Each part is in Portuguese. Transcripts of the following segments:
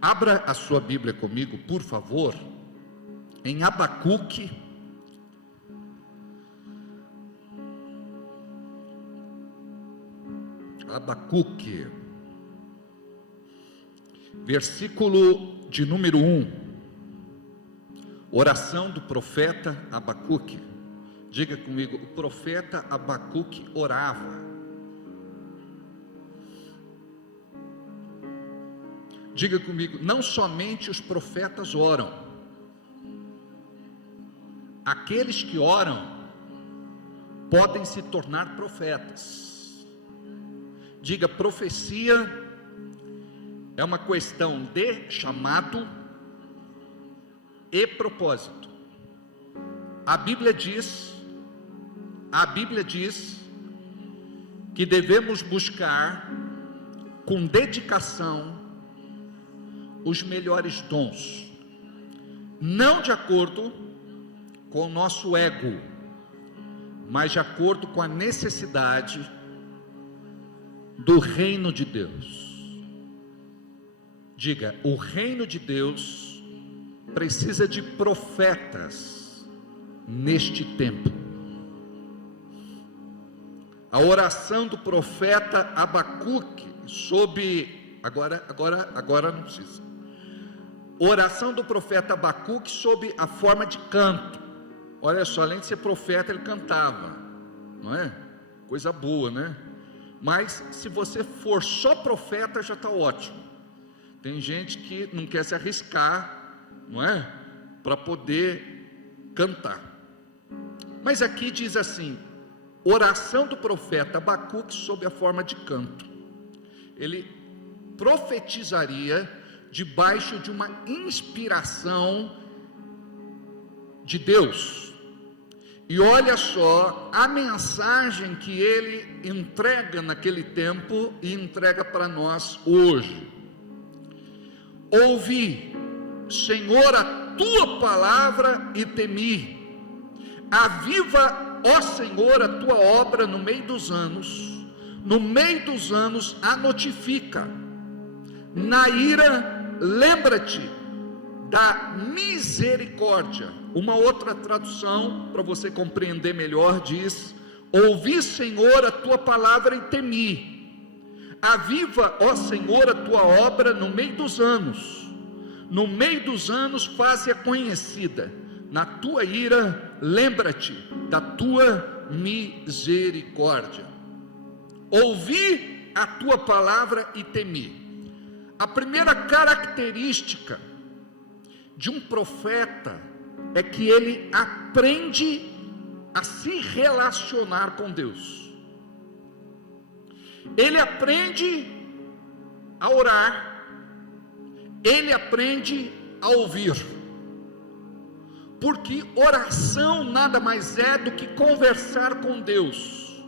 Abra a sua Bíblia comigo, por favor, em Abacuque, versículo de número 1, oração do profeta Abacuque. Diga comigo, o profeta Abacuque orava. Diga comigo, não somente os profetas oram, aqueles que oram podem se tornar profetas. Diga, profecia é uma questão de chamado e propósito. A Bíblia diz que devemos buscar com dedicação os melhores dons, não de acordo com o nosso ego, mas de acordo com a necessidade do reino de Deus. Diga, o reino de Deus precisa de profetas neste tempo. A oração do profeta Abacuque agora não precisa. Oração do profeta Abacuque sob a forma de canto. Olha só, além de ser profeta, ele cantava, não é? Coisa boa, né? Mas se você for só profeta, já está ótimo. Tem gente que não quer se arriscar, não é? Para poder cantar. Mas aqui diz assim: oração do profeta Abacuque sob a forma de canto. Ele profetizaria debaixo de uma inspiração de Deus. E olha só a mensagem que ele entrega naquele tempo e entrega para nós hoje. Ouvi, Senhor, a tua palavra e temi. Aviva, ó Senhor, a tua obra no meio dos anos a notifica. Na ira, lembra-te da misericórdia. Uma outra tradução, para você compreender melhor, diz: ouvi, Senhor, a tua palavra e temi. Aviva, ó Senhor, a tua obra no meio dos anos faze-a conhecida. Na tua ira, lembra-te da tua misericórdia. Ouvi a tua palavra e temi. A primeira característica de um profeta é que ele aprende a se relacionar com Deus. Ele aprende a orar, ele aprende a ouvir, porque oração nada mais é do que conversar com Deus.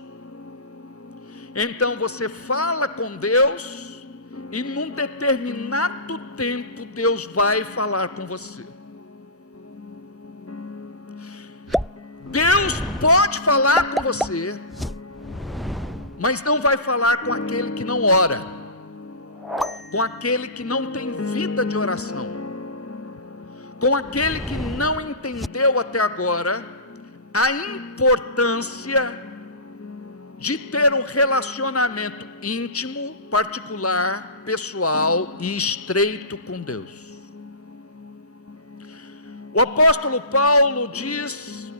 Então você fala com Deus, e num determinado tempo Deus vai falar com você. Deus pode falar com você, mas não vai falar com aquele que não ora, com aquele que não tem vida de oração, com aquele que não entendeu até agora a importância de ter um relacionamento íntimo, particular, pessoal e estreito com Deus. O apóstolo Paulo diz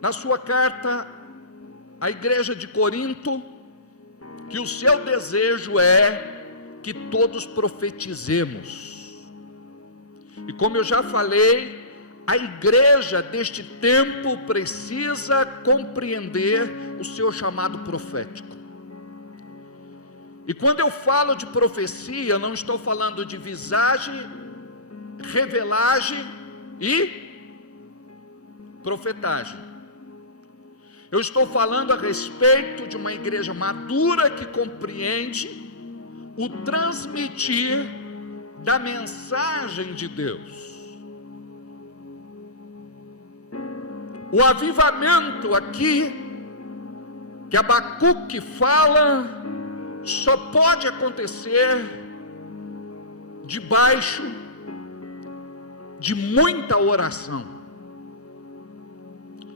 na sua carta à igreja de Corinto que o seu desejo é que todos profetizemos. E como eu já falei, a igreja deste tempo precisa compreender o seu chamado profético. E quando eu falo de profecia, eu não estou falando de visagem, revelagem e profetagem. Eu estou falando a respeito de uma igreja madura que compreende o transmitir da mensagem de Deus. O avivamento aqui que Abacuque fala só pode acontecer debaixo de muita oração.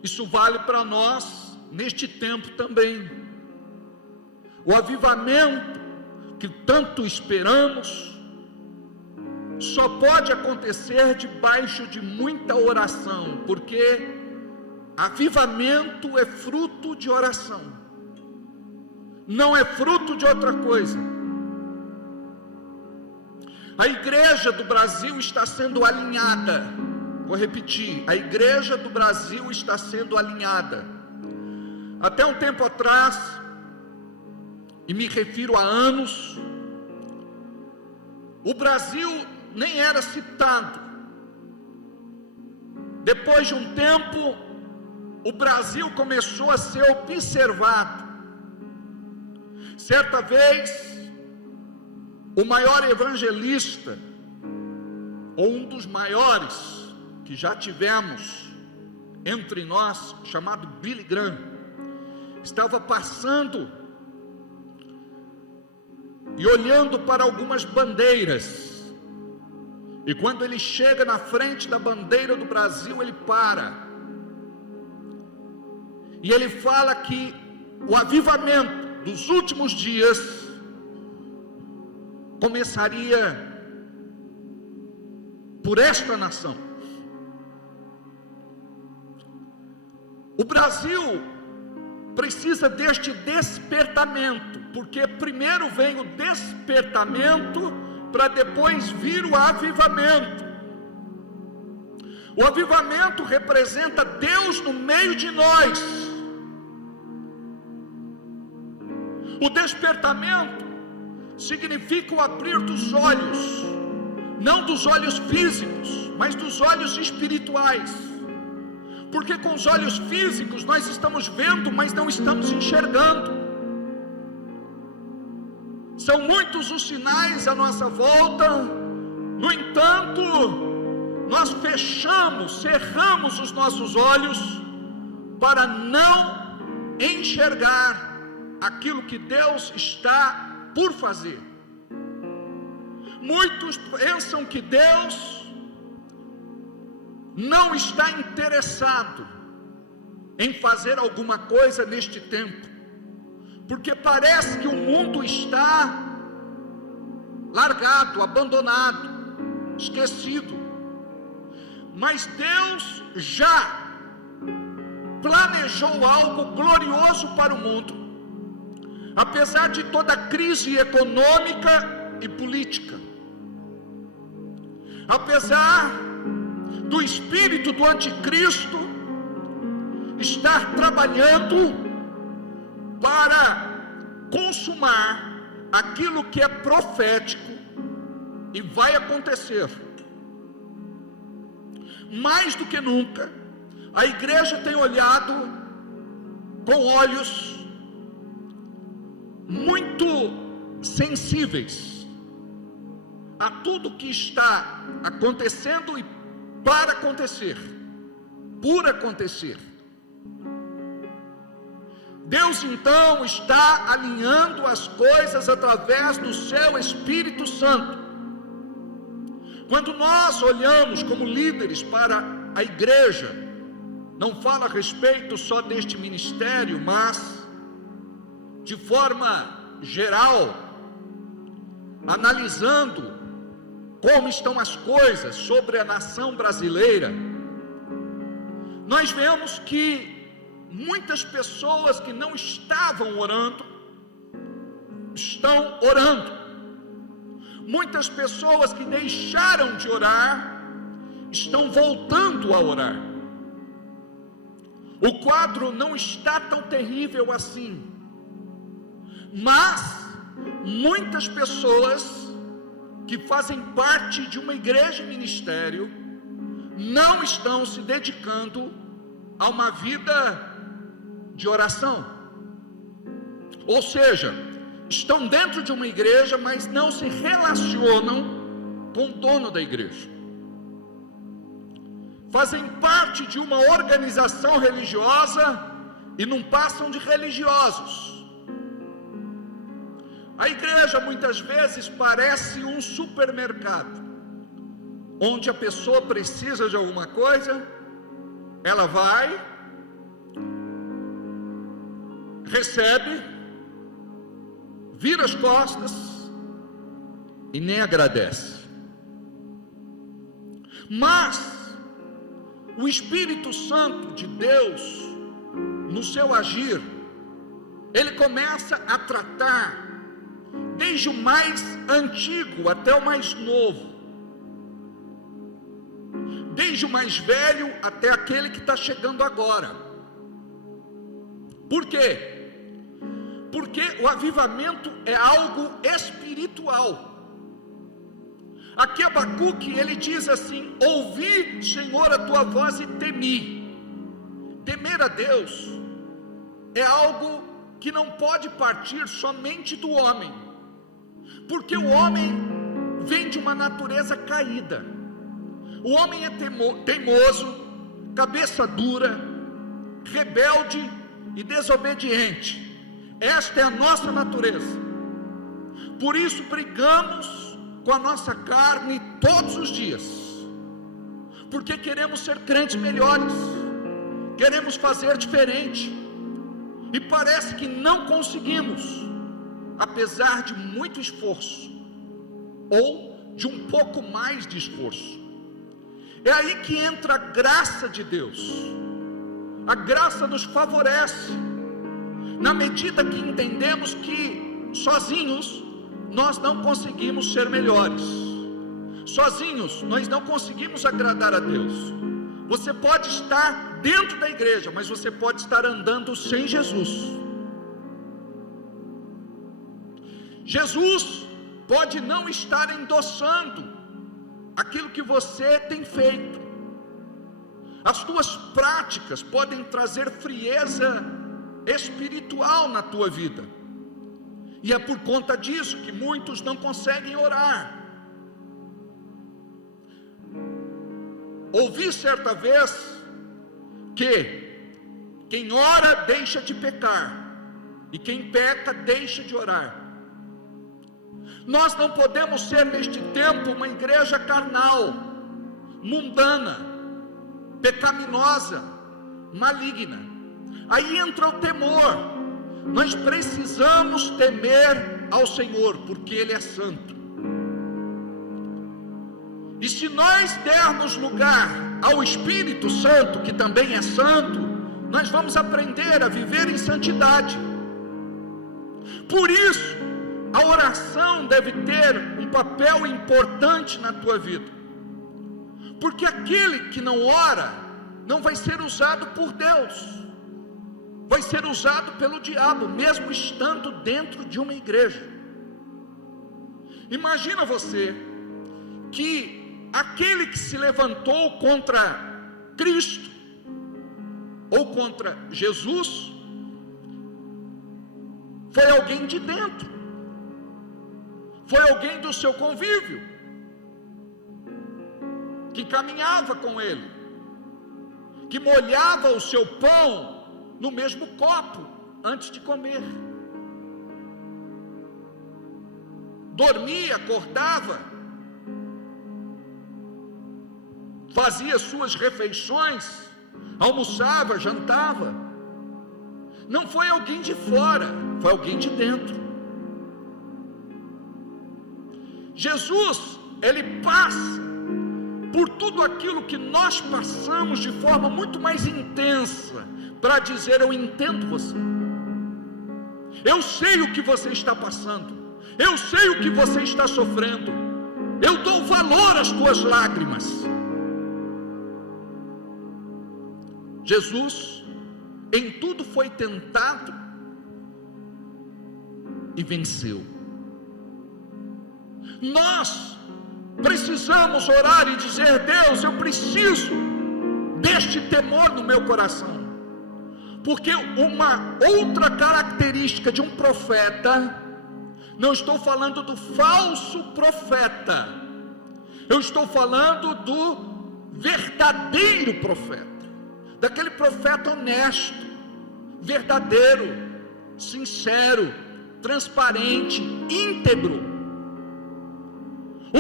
Isso vale para nós neste tempo também. O avivamento que tanto esperamos só pode acontecer debaixo de muita oração, porque avivamento é fruto de oração, não é fruto de outra coisa. A igreja do Brasil está sendo alinhada. Vou repetir, a igreja do Brasil está sendo alinhada. Até um tempo atrás, e me refiro a anos, o Brasil nem era citado. Depois de um tempo, o Brasil começou a ser observado. Certa vez, o maior evangelista, ou um dos maiores que já tivemos entre nós, chamado Billy Graham, estava passando e olhando para algumas bandeiras, e quando ele chega na frente da bandeira do Brasil, ele para, e ele fala que o avivamento dos últimos dias começaria por esta nação. O Brasil precisa deste despertamento, porque primeiro vem o despertamento, para depois vir o avivamento. O avivamento representa Deus no meio de nós. O despertamento significa o abrir dos olhos, não dos olhos físicos, mas dos olhos espirituais. Porque com os olhos físicos nós estamos vendo, mas não estamos enxergando. São muitos os sinais à nossa volta, no entanto, nós cerramos os nossos olhos para não enxergar aquilo que Deus está por fazer. Muitos pensam que Deus não está interessado em fazer alguma coisa neste tempo, porque parece que o mundo está largado, abandonado, esquecido. Mas Deus já planejou algo glorioso para o mundo, apesar de toda a crise econômica e política, apesar do espírito do anticristo estar trabalhando para consumar aquilo que é profético e vai acontecer. Mais do que nunca, a igreja tem olhado com olhos muito sensíveis a tudo que está acontecendo e para acontecer, por acontecer. Deus então está alinhando as coisas através do seu Espírito Santo. Quando nós olhamos como líderes para a igreja, não fala a respeito só deste ministério, mas de forma geral, analisando como estão as coisas sobre a nação brasileira, nós vemos que muitas pessoas que não estavam orando, estão orando. Muitas pessoas que deixaram de orar, estão voltando a orar. O quadro não está tão terrível assim, mas muitas pessoas que fazem parte de uma igreja e ministério não estão se dedicando a uma vida de oração. Ou seja, estão dentro de uma igreja, mas não se relacionam com o dono da igreja. Fazem parte de uma organização religiosa e não passam de religiosos. A igreja muitas vezes parece um supermercado, onde a pessoa precisa de alguma coisa, ela vai, recebe, vira as costas e nem agradece. Mas o Espírito Santo de Deus, no seu agir, ele começa a tratar desde o mais antigo até o mais novo, desde o mais velho até aquele que está chegando agora. Por quê? Porque o avivamento é algo espiritual. Aqui Abacuque, ele diz assim: ouvi, Senhor, a tua voz e temi. Temer a Deus é algo que não pode partir somente do homem, porque o homem vem de uma natureza caída. O homem é teimoso, cabeça dura, rebelde e desobediente. Esta é a nossa natureza. Por isso brigamos com a nossa carne todos os dias, porque queremos ser crentes melhores, queremos fazer diferente, e parece que não conseguimos, apesar de muito esforço, ou de um pouco mais de esforço. É aí que entra a graça de Deus. A graça nos favorece, na medida que entendemos que sozinhos nós não conseguimos ser melhores, sozinhos nós não conseguimos agradar a Deus. Você pode estar dentro da igreja, mas você pode estar andando sem Jesus. Jesus pode não estar endossando aquilo que você tem feito. As tuas práticas podem trazer frieza espiritual na tua vida, e é por conta disso que muitos não conseguem orar. Ouvi certa vez que quem ora deixa de pecar, e quem peca deixa de orar. Nós não podemos ser neste tempo uma igreja carnal, mundana, pecaminosa, maligna. Aí entra o temor. Nós precisamos temer ao Senhor, porque Ele é santo. E se nós dermos lugar ao Espírito Santo, que também é santo, nós vamos aprender a viver em santidade. Por isso, a oração deve ter um papel importante na tua vida, porque aquele que não ora não vai ser usado por Deus, vai ser usado pelo diabo, mesmo estando dentro de uma igreja. Imagina você que aquele que se levantou contra Cristo ou contra Jesus foi alguém de dentro, foi alguém do seu convívio, que caminhava com ele, que molhava o seu pão no mesmo copo antes de comer, dormia, acordava, fazia suas refeições, almoçava, jantava. Não foi alguém de fora, foi alguém de dentro. Jesus, ele passa por tudo aquilo que nós passamos de forma muito mais intensa, para dizer: eu entendo você, eu sei o que você está passando, eu sei o que você está sofrendo, eu dou valor às tuas lágrimas. Jesus em tudo foi tentado e venceu. Nós precisamos orar e dizer: Deus, eu preciso deste temor no meu coração, porque uma outra característica de um profeta, não estou falando do falso profeta, eu estou falando do verdadeiro profeta, daquele profeta honesto, verdadeiro, sincero, transparente, íntegro.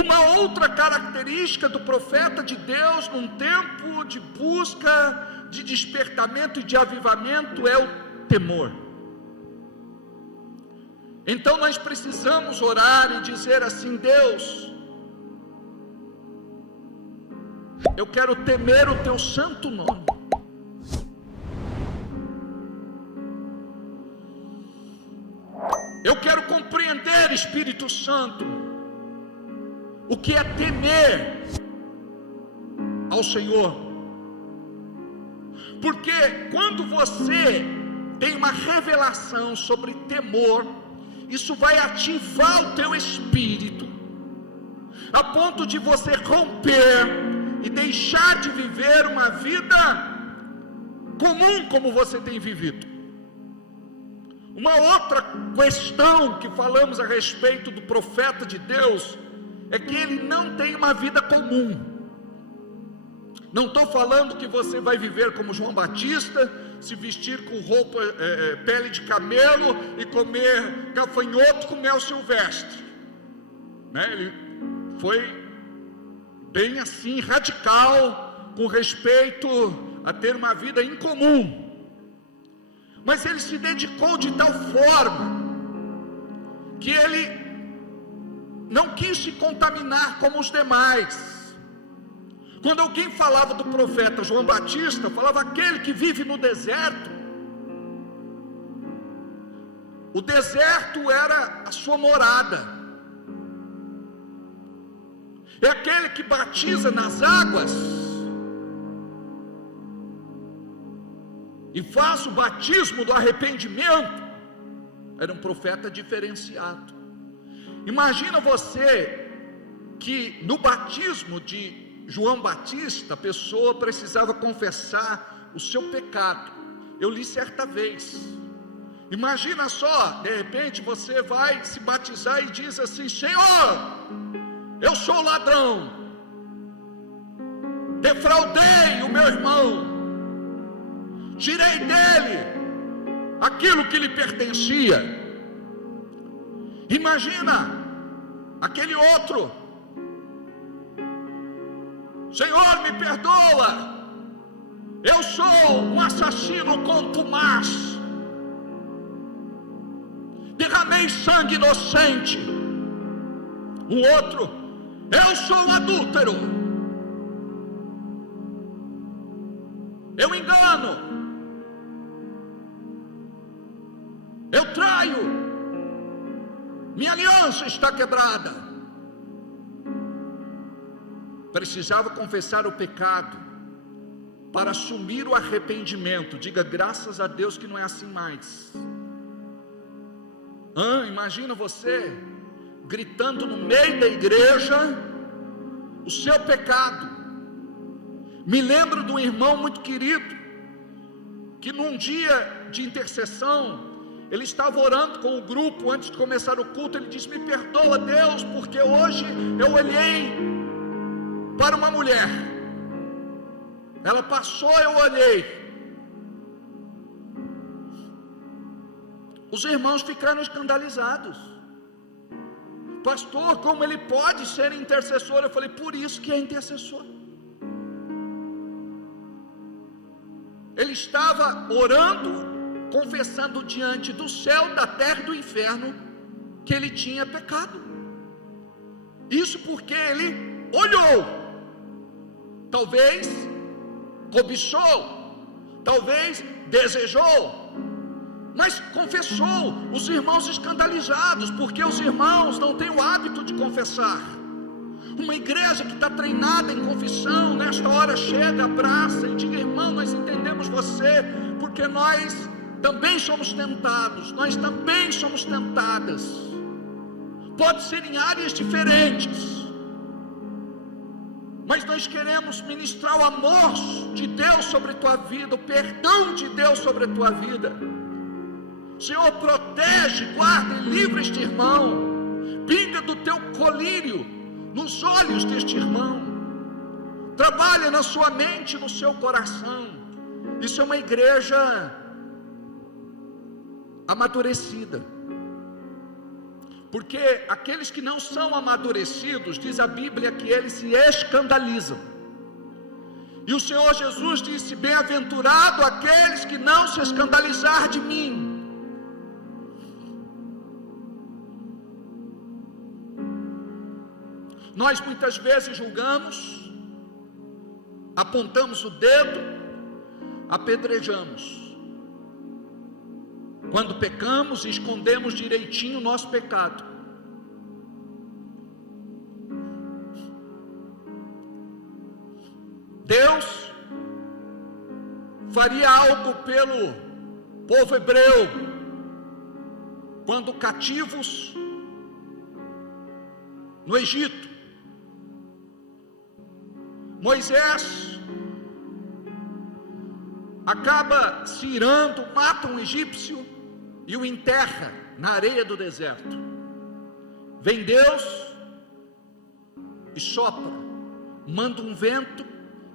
Uma outra característica do profeta de Deus num tempo de busca, de despertamento e de avivamento é o temor. Então nós precisamos orar e dizer assim: Deus, eu quero temer o teu santo nome. Eu quero compreender, Espírito Santo, o que é temer ao Senhor. Porque quando você tem uma revelação sobre temor, isso vai ativar o teu espírito, a ponto de você romper e deixar de viver uma vida comum como você tem vivido. Uma outra questão que falamos a respeito do profeta de Deus é que ele não tem uma vida comum. Não estou falando que você vai viver como João Batista, se vestir com roupa, pele de camelo e comer gafanhoto com mel silvestre, né? Ele foi bem assim radical com respeito a ter uma vida incomum. Mas ele se dedicou de tal forma que ele não quis se contaminar como os demais. Quando alguém falava do profeta João Batista, falava aquele que vive no deserto. O deserto era a sua morada. É aquele que batiza nas águas e faz o batismo do arrependimento. Era um profeta diferenciado. Imagina você que no batismo de João Batista, a pessoa precisava confessar o seu pecado. Eu li certa vez. Imagina só, de repente você vai se batizar e diz assim: Senhor, eu sou ladrão, defraudei o meu irmão, tirei dele aquilo que lhe pertencia. Imagina aquele outro: Senhor, me perdoa, eu sou um assassino contumaz, derramei sangue inocente. O outro: eu sou um adúltero, eu engano, eu traio, minha aliança está quebrada. Precisava confessar o pecado para assumir o arrependimento. Diga graças a Deus que não é assim mais. Imagina você gritando no meio da igreja o seu pecado. Me lembro de um irmão muito querido que num dia de intercessão, ele estava orando com o grupo antes de começar o culto. Ele disse: me perdoa, Deus, porque hoje eu olhei para uma mulher, ela passou, eu olhei. Os irmãos ficaram escandalizados. Pastor, como ele pode ser intercessor? Eu falei: por isso que é intercessor. Ele estava orando, confessando diante do céu, da terra e do inferno que ele tinha pecado. Isso porque ele olhou, talvez cobiçou, talvez desejou, mas confessou. Os irmãos escandalizados, porque os irmãos não têm o hábito de confessar. Uma igreja que está treinada em confissão, nesta hora chega, abraça e diga: irmão, nós entendemos você, porque nós também somos tentados, nós também somos tentadas. Pode ser em áreas diferentes, mas nós queremos ministrar o amor de Deus sobre a tua vida, o perdão de Deus sobre a tua vida. Senhor, protege, guarda e livra este irmão. Pinga do teu colírio nos olhos deste irmão. Trabalha na sua mente, no seu coração. Isso é uma igreja amadurecida. Porque aqueles que não são amadurecidos, diz a Bíblia que eles se escandalizam. E o Senhor Jesus disse: bem-aventurado aqueles que não se escandalizar de mim. Nós muitas vezes julgamos, apontamos o dedo, apedrejamos. Quando pecamos, escondemos direitinho o nosso pecado. Deus faria algo pelo povo hebreu, quando cativos no Egito. Moisés acaba se irando, mata um egípcio e o enterra na areia do deserto. Vem Deus e sopra, manda um vento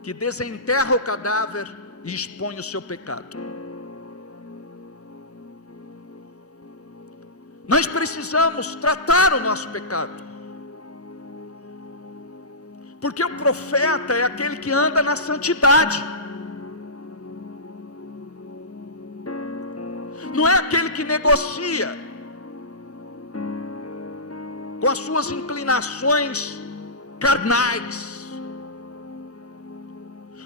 que desenterra o cadáver e expõe o seu pecado. Nós precisamos tratar o nosso pecado, porque o profeta é aquele que anda na santidade, não é aquele que negocia com as suas inclinações carnais.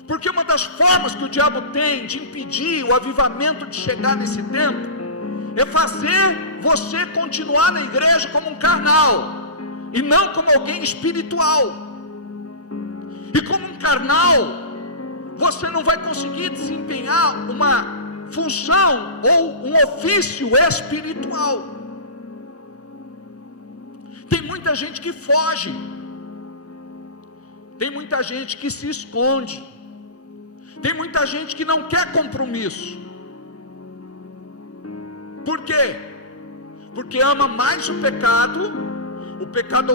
Porque uma das formas que o diabo tem de impedir o avivamento de chegar nesse tempo é fazer você continuar na igreja como um carnal e não como alguém espiritual. E como um carnal, você não vai conseguir desempenhar uma função ou um ofício espiritual. Tem muita gente que foge, tem muita gente que se esconde, tem muita gente que não quer compromisso. Por quê? Porque ama mais o pecado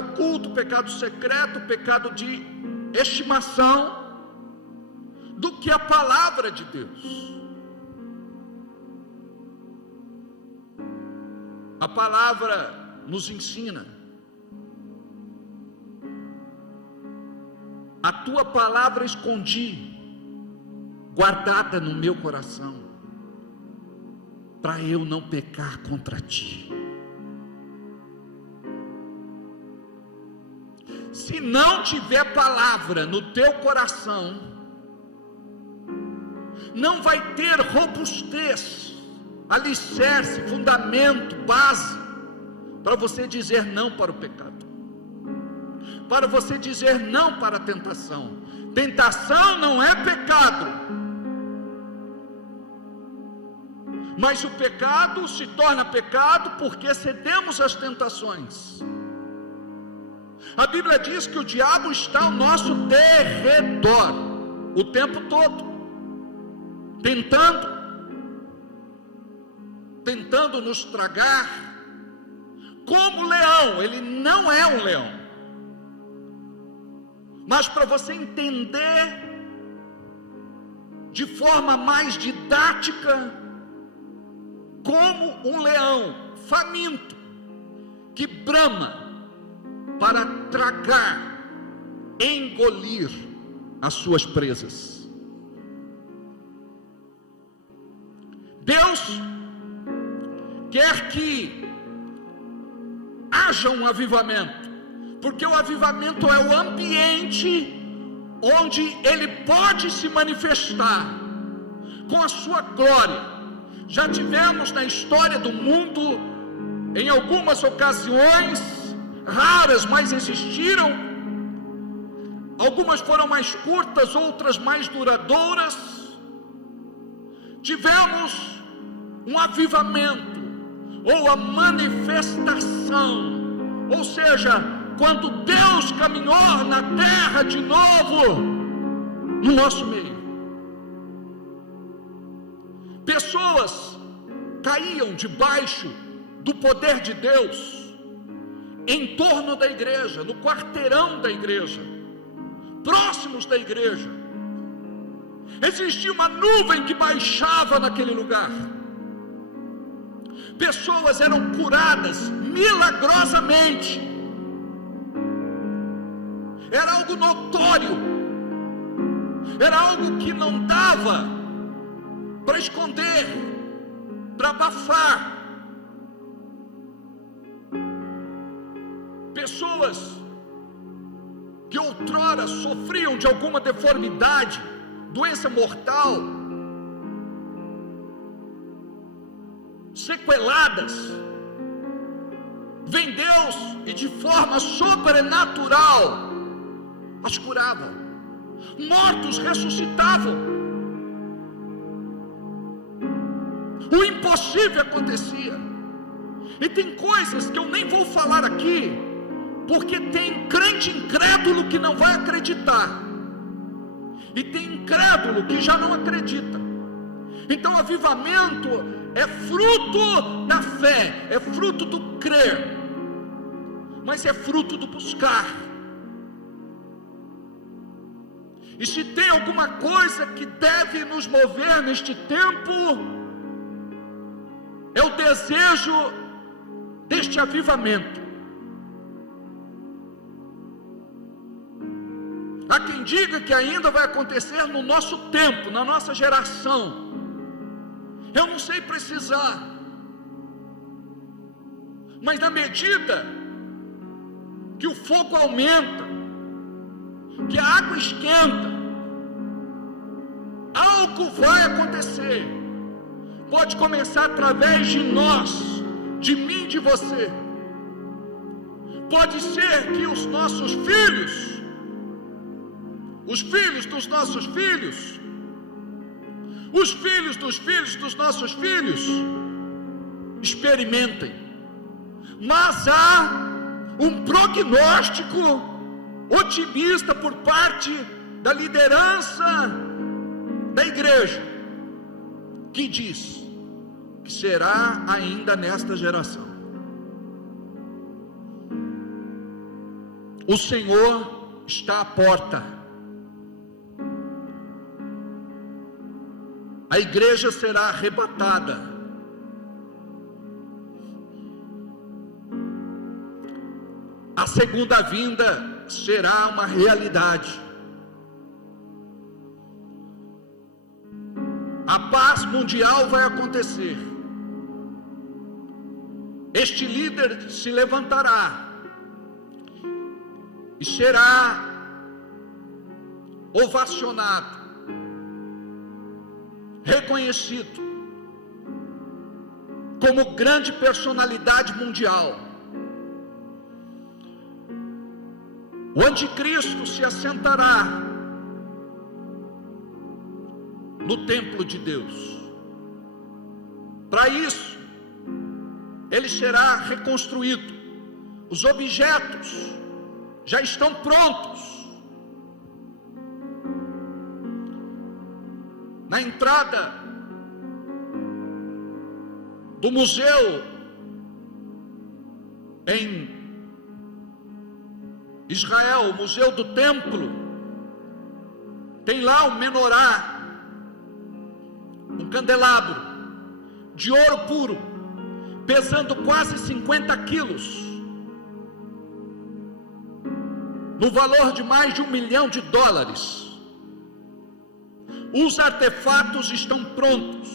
oculto, o pecado secreto, o pecado de estimação, do que a palavra de Deus. A palavra nos ensina: a tua palavra escondi, guardada no meu coração, para eu não pecar contra ti. Se não tiver palavra no teu coração, não vai ter robustez, alicerce, fundamento, base, para você dizer não para o pecado, para você dizer não para a tentação. Tentação não é pecado, mas o pecado se torna pecado porque cedemos às tentações. A Bíblia diz que o diabo está ao nosso derredor o tempo todo, tentando nos tragar. Como leão, ele não é um leão. Mas para você entender de forma mais didática, como um leão faminto que brama para tragar, engolir as suas presas. Deus quer que haja um avivamento, porque o avivamento é o ambiente onde Ele pode se manifestar com a sua glória. Já tivemos na história do mundo, em algumas ocasiões raras, mas existiram. Algumas foram mais curtas, outras mais duradouras. Tivemos um avivamento, ou a manifestação, ou seja, quando Deus caminhou na terra de novo, no nosso meio. Pessoas caíam debaixo do poder de Deus, em torno da igreja, no quarteirão da igreja, próximos da igreja. Existia uma nuvem que baixava naquele lugar. pessoas eram curadas milagrosamente, era algo notório, era algo que não dava para esconder, para abafar. Pessoas que outrora sofriam de alguma deformidade, doença mortal, sequeladas, vem Deus e de forma sobrenatural as curava, mortos ressuscitavam, o impossível acontecia. E tem coisas que eu nem vou falar aqui, porque tem crente incrédulo que não vai acreditar, e tem incrédulo que já não acredita. Então avivamento é fruto da fé, é fruto do crer, mas é fruto do buscar. E se tem alguma coisa que deve nos mover neste tempo, é o desejo deste avivamento. Há quem diga que ainda vai acontecer no nosso tempo, na nossa geração. Eu não sei precisar, mas na medida que o fogo aumenta, que a água esquenta, algo vai acontecer. Pode começar através de nós, de mim, de você. Pode ser que os nossos filhos, os filhos dos nossos filhos, os filhos dos nossos filhos experimentem. Mas há um prognóstico otimista por parte da liderança da igreja, que diz que será ainda nesta geração. O Senhor está à porta. A igreja será arrebatada. A segunda vinda será uma realidade. A paz mundial vai acontecer. Este líder se levantará e será ovacionado, reconhecido como grande personalidade mundial. O anticristo se assentará no templo de Deus. Para isso, ele será reconstruído. Os objetos já estão prontos. Na entrada do museu em Israel, o museu do templo, tem lá um menorá, um candelabro de ouro puro, pesando quase 50 quilos, no valor de mais de $1 milhão. Os artefatos estão prontos,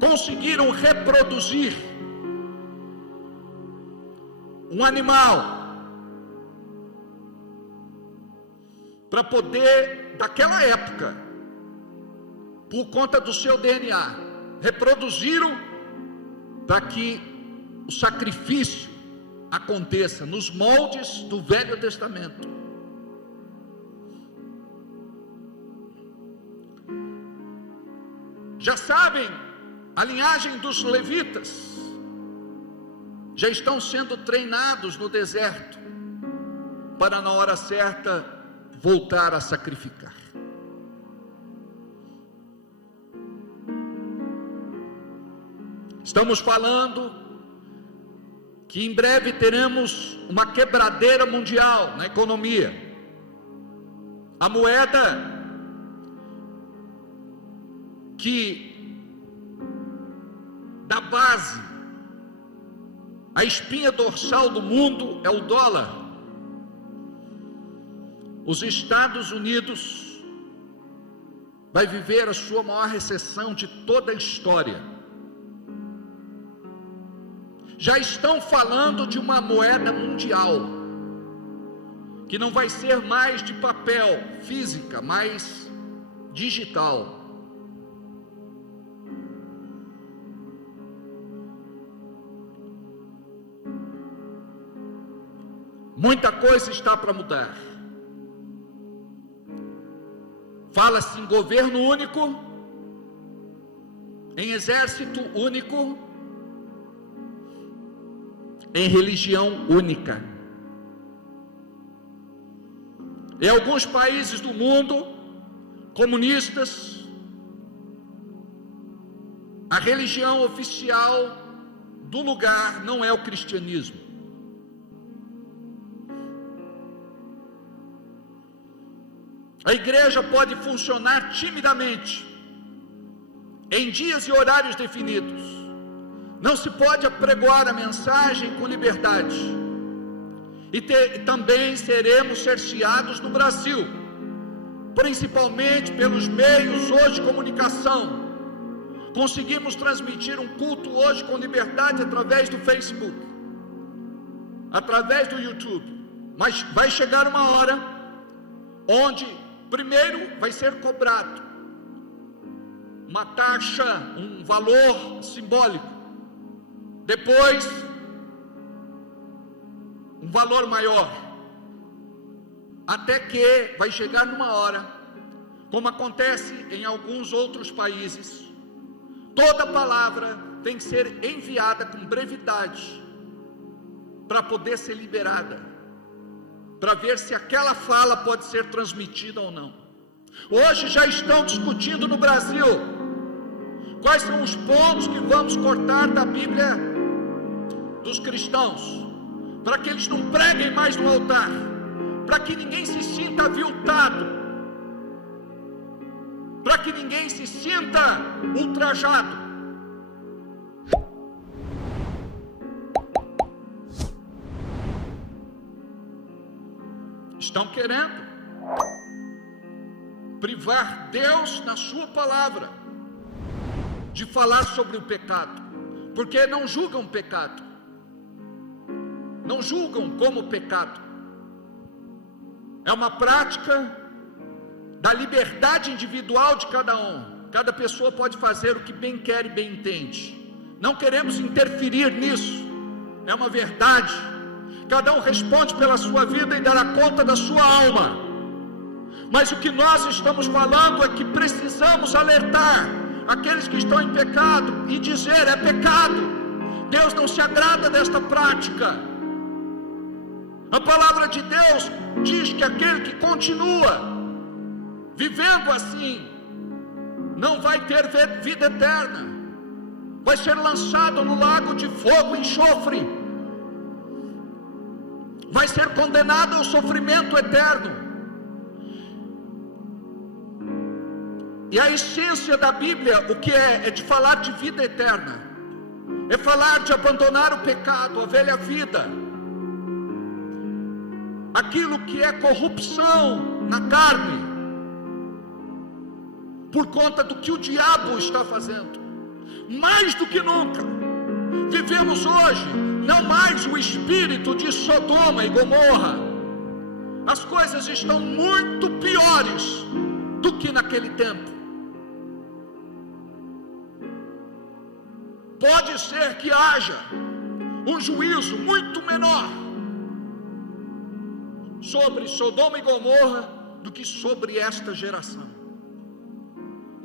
conseguiram reproduzir um animal, para poder, daquela época, por conta do seu DNA, reproduziram para que o sacrifício aconteça nos moldes do Velho Testamento. Já sabem, a linhagem dos levitas já estão sendo treinados no deserto para na hora certa voltar a sacrificar. Estamos falando que em breve teremos uma quebradeira mundial na economia. A moeda que da base, a espinha dorsal do mundo é o dólar. Os Estados Unidos vai viver a sua maior recessão de toda a história. Já estão falando de uma moeda mundial, que não vai ser mais de papel, física, mas digital. Muita coisa está para mudar. Fala-se em governo único, em exército único, em religião única. Em alguns países do mundo comunistas, a religião oficial do lugar não é o cristianismo. A igreja pode funcionar timidamente, em dias e horários definidos. Não se pode apregoar a mensagem com liberdade. E também seremos cerceados no Brasil, principalmente pelos meios hoje de comunicação. Conseguimos transmitir um culto hoje com liberdade através do Facebook, através do YouTube. Mas vai chegar uma hora onde primeiro vai ser cobrado uma taxa, um valor simbólico, depois um valor maior, até que vai chegar numa hora, como acontece em alguns outros países, toda palavra tem que ser enviada com brevidade para poder ser liberada, para ver se aquela fala pode ser transmitida ou não. Hoje já estão discutindo no Brasil quais são os pontos que vamos cortar da Bíblia dos cristãos, para que eles não preguem mais no altar, para que ninguém se sinta aviltado, para que ninguém se sinta ultrajado. Estão querendo privar Deus na sua palavra de falar sobre o pecado, porque não julgam pecado, não julgam como pecado. É uma prática da liberdade individual de cada um. Cada pessoa pode fazer o que bem quer e bem entende. Não queremos interferir nisso, é uma verdade. Cada um responde pela sua vida e dará conta da sua alma. Mas o que nós estamos falando é que precisamos alertar aqueles que estão em pecado e dizer: é pecado, Deus não se agrada desta prática. A palavra de Deus diz que aquele que continua vivendo assim não vai ter vida eterna, vai ser lançado no lago de fogo e enxofre, vai ser condenado ao sofrimento eterno. E a essência da Bíblia, o que é? É de falar de vida eterna, é falar de abandonar o pecado, a velha vida, aquilo que é corrupção na carne, por conta do que o diabo está fazendo. Mais do que nunca, vivemos hoje não mais o espírito de Sodoma e Gomorra. As coisas estão muito piores do que naquele tempo. Pode ser que haja um juízo muito menor sobre Sodoma e Gomorra do que sobre esta geração.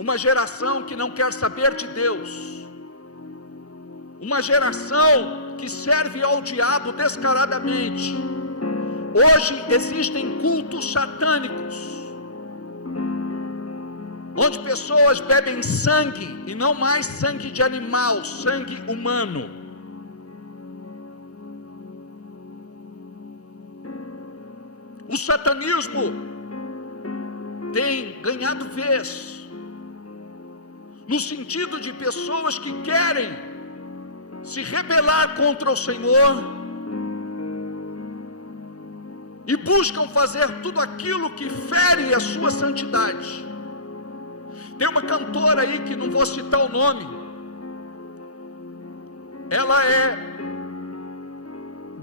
Uma geração que não quer saber de Deus, uma geração que serve ao diabo descaradamente. Hoje existem cultos satânicos, onde pessoas bebem sangue, e não mais sangue de animal, sangue humano. O satanismo tem ganhado vez, no sentido de pessoas que querem se rebelar contra o Senhor e buscam fazer tudo aquilo que fere a sua santidade. Tem uma cantora aí que não vou citar o nome, ela é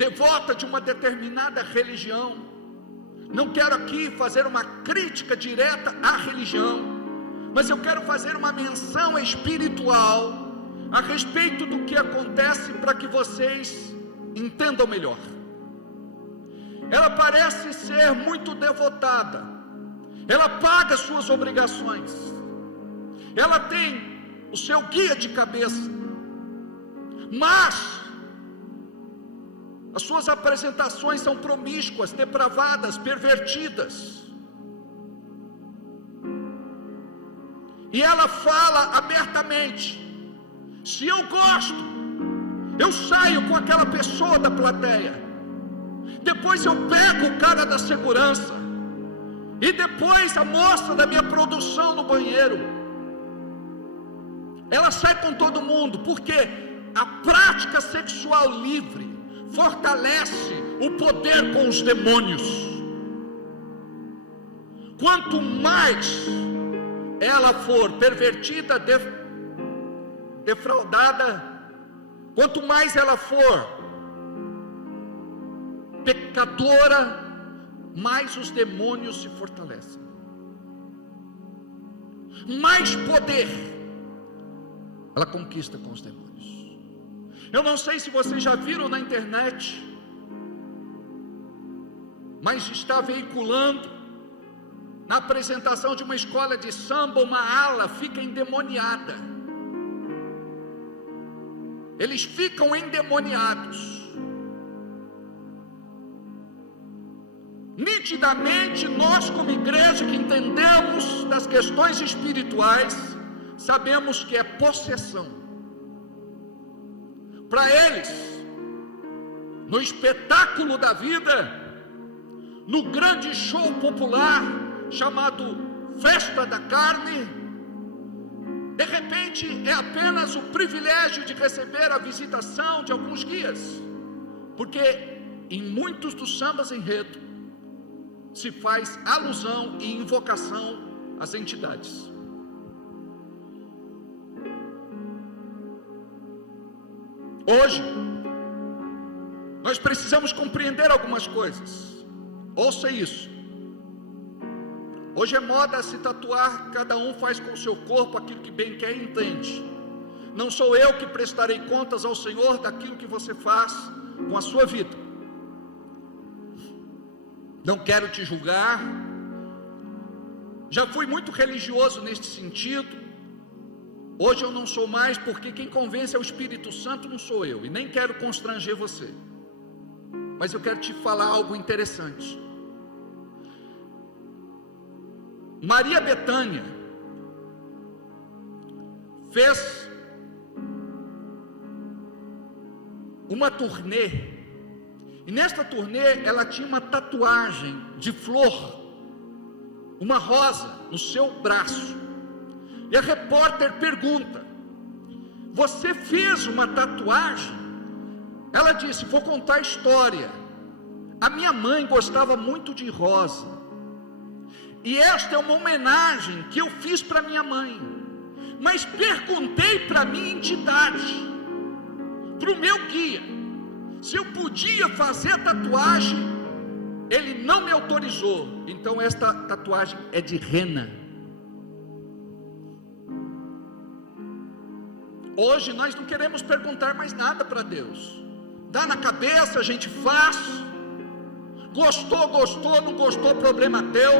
devota de uma determinada religião. Não quero aqui fazer uma crítica direta à religião, mas eu quero fazer uma menção espiritual a respeito do que acontece para que vocês entendam melhor. Ela parece ser muito devotada, ela paga suas obrigações, ela tem o seu guia de cabeça, mas as suas apresentações são promíscuas, depravadas, pervertidas. E ela fala abertamente: se eu gosto, eu saio com aquela pessoa da plateia, depois eu pego o cara da segurança, e depois a moça da minha produção no banheiro. Ela sai com todo mundo, porque a prática sexual livre fortalece o poder com os demônios. Quanto mais ela for pervertida, defraudada, quanto mais ela for pecadora, mais os demônios se fortalecem, mais poder ela conquista com os demônios. Eu não sei se vocês já viram na internet, mas está veiculando na apresentação de uma escola de samba, uma ala fica endemoniada. Eles ficam endemoniados. Nitidamente, nós como igreja que entendemos das questões espirituais, sabemos que é possessão. Para eles, no espetáculo da vida, no grande show popular chamado Festa da Carne, de repente é apenas o privilégio de receber a visitação de alguns guias, porque em muitos dos sambas enredo se faz alusão e invocação às entidades. Hoje nós precisamos compreender algumas coisas. Ouça isso. Hoje é moda se tatuar, cada um faz com o seu corpo aquilo que bem quer e entende. Não sou eu que prestarei contas ao Senhor daquilo que você faz com a sua vida. Não quero te julgar. Já fui muito religioso neste sentido. Hoje eu não sou mais, porque quem convence é o Espírito Santo, não sou eu, e nem quero constranger você. Mas eu quero te falar algo interessante. Maria Bethânia fez uma turnê, e nesta turnê ela tinha uma tatuagem de flor, uma rosa no seu braço. E a repórter pergunta: você fez uma tatuagem? Ela disse: vou contar a história. A minha mãe gostava muito de rosa, e esta é uma homenagem que eu fiz para minha mãe. Mas perguntei para a minha entidade, para o meu guia, se eu podia fazer a tatuagem. Ele não me autorizou. Então esta tatuagem é de rena. Hoje nós não queremos perguntar mais nada para Deus. Dá na cabeça, a gente faz. Gostou, gostou, não gostou, problema teu.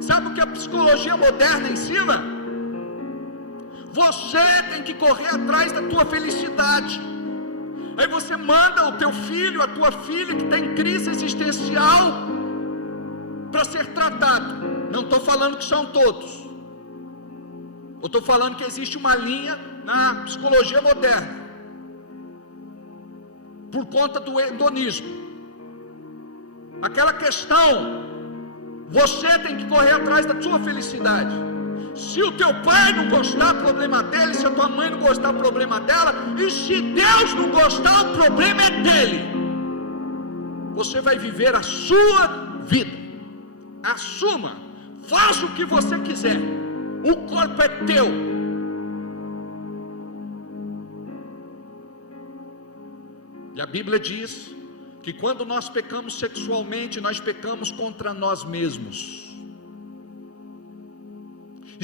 Sabe o que a psicologia moderna ensina? Você tem que correr atrás da tua felicidade. Aí você manda o teu filho, a tua filha que está em crise existencial para ser tratado. Não estou falando que são todos. Eu estou falando que existe uma linha na psicologia moderna, por conta do hedonismo. Aquela questão, você tem que correr atrás da sua felicidade. Se o teu pai não gostar, problema dele. Se a tua mãe não gostar, problema dela. E se Deus não gostar, o problema é dele. Você vai viver a sua vida. Assuma, faça o que você quiser. O corpo é teu. E a Bíblia diz que quando nós pecamos sexualmente, nós pecamos contra nós mesmos.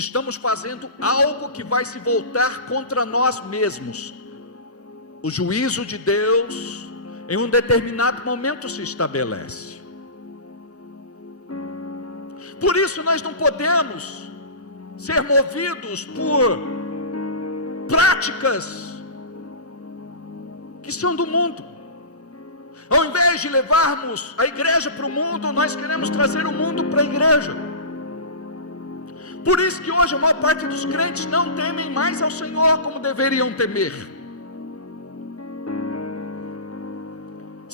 Estamos fazendo algo que vai se voltar contra nós mesmos. O juízo de Deus, em um determinado momento, se estabelece. Por isso nós não podemos ser movidos por práticas que são do mundo. Ao invés de levarmos a igreja para o mundo, nós queremos trazer o mundo para a igreja. Por isso que hoje a maior parte dos crentes não temem mais ao Senhor como deveriam temer.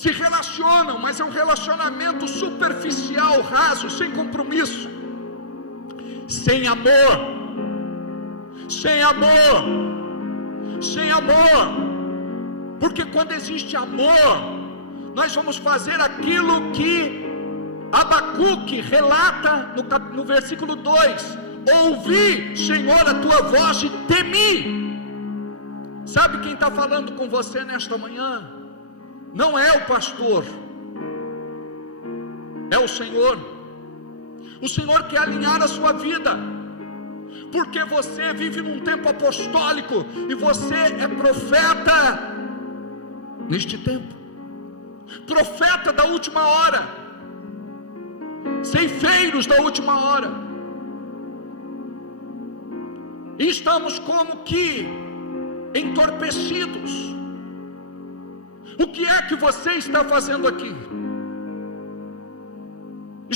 Se relacionam, mas é um relacionamento superficial, raso, sem compromisso, sem amor, sem amor, sem amor. Porque quando existe amor, nós vamos fazer aquilo que Abacuque relata no versículo 2: ouvi, Senhor, a tua voz e temi. Sabe quem está falando com você nesta manhã? Não é o pastor, é o Senhor. O Senhor quer alinhar a sua vida, porque você vive num tempo apostólico, e você é profeta neste tempo, profeta da última hora, ceifeiros da última hora. E estamos como que entorpecidos. O que é que você está fazendo aqui?